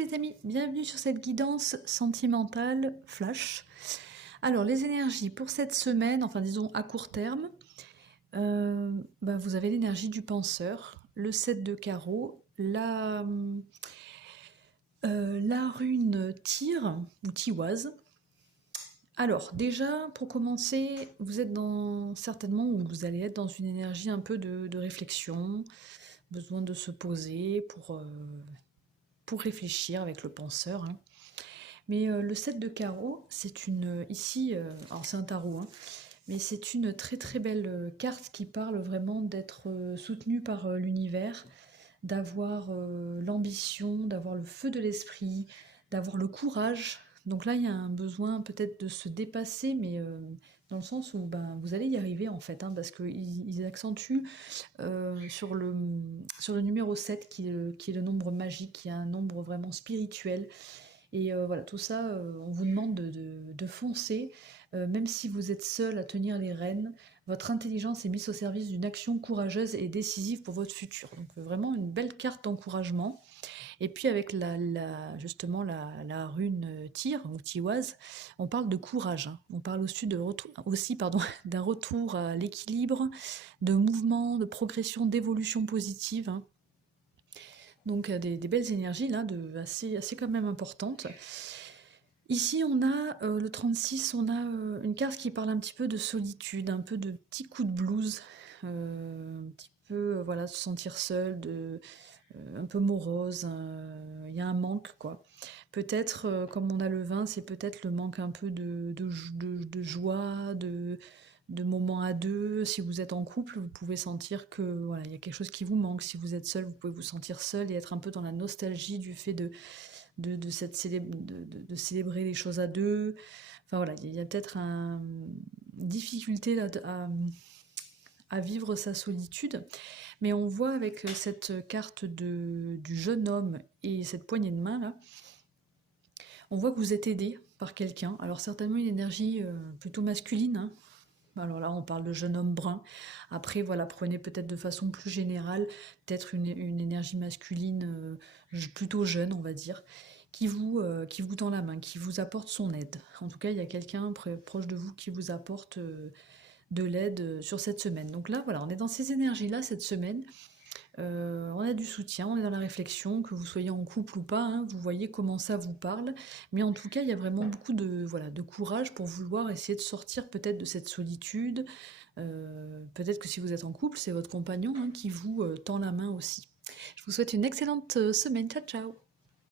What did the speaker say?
les amis, bienvenue sur cette guidance sentimentale flash. Alors les énergies pour cette semaine, enfin disons à court terme, vous avez l'énergie du penseur, le 7 de carreau, la rune Tyr ou Tiwaz. Alors déjà pour commencer, vous êtes certainement ou vous allez être dans une énergie un peu de réflexion, besoin de se poser pour réfléchir avec le penseur, hein. Mais le 7 de carreau, c'est alors c'est un tarot, hein, mais c'est une très très belle carte qui parle vraiment d'être soutenu par l'univers, d'avoir l'ambition, d'avoir le feu de l'esprit, d'avoir le courage. Donc là, il y a un besoin peut-être de se dépasser, mais dans le sens où vous allez y arriver en fait, hein, parce qu'ils accentuent sur le numéro 7 qui est le nombre magique, qui est un nombre vraiment spirituel. Et voilà, tout ça, on vous demande de foncer, même si vous êtes seul à tenir les rênes, votre intelligence est mise au service d'une action courageuse et décisive pour votre futur. Donc vraiment une belle carte d'encouragement. Et puis avec justement la rune Tyr ou Tiwaz, on parle de courage, hein. On parle aussi d'un retour à l'équilibre, de mouvement, de progression, d'évolution positive, hein. Donc des belles énergies là, assez quand même importantes. Ici on a le 36, on a une carte qui parle un petit peu de solitude, un peu de petits coups de blues, un petit peu voilà, se sentir seul, un peu morose, il y a un manque quoi. Peut-être comme on a le vin, c'est peut-être le manque un peu de joie, de moments à deux. Si vous êtes en couple, vous pouvez sentir que voilà, il y a quelque chose qui vous manque. Si vous êtes seul, vous pouvez vous sentir seul et être un peu dans la nostalgie du fait de célébrer les choses à deux. Enfin voilà, il y a peut-être une difficulté là, à vivre sa solitude. Mais on voit avec cette carte du jeune homme et cette poignée de main là, on voit que vous êtes aidé par quelqu'un. Alors certainement une énergie plutôt masculine, hein. Alors là, on parle de jeune homme brun. Après, voilà, prenez peut-être de façon plus générale, peut-être une énergie masculine plutôt jeune, on va dire, qui vous tend la main, qui vous apporte son aide. En tout cas, il y a quelqu'un proche de vous qui vous apporte de l'aide sur cette semaine. Donc là, voilà, on est dans ces énergies-là cette semaine. On a du soutien, on est dans la réflexion, que vous soyez en couple ou pas, hein, vous voyez comment ça vous parle. Mais en tout cas, il y a vraiment beaucoup de courage pour vouloir essayer de sortir peut-être de cette solitude. Peut-être que si vous êtes en couple, c'est votre compagnon, hein, qui vous tend la main aussi. Je vous souhaite une excellente semaine. Ciao, ciao!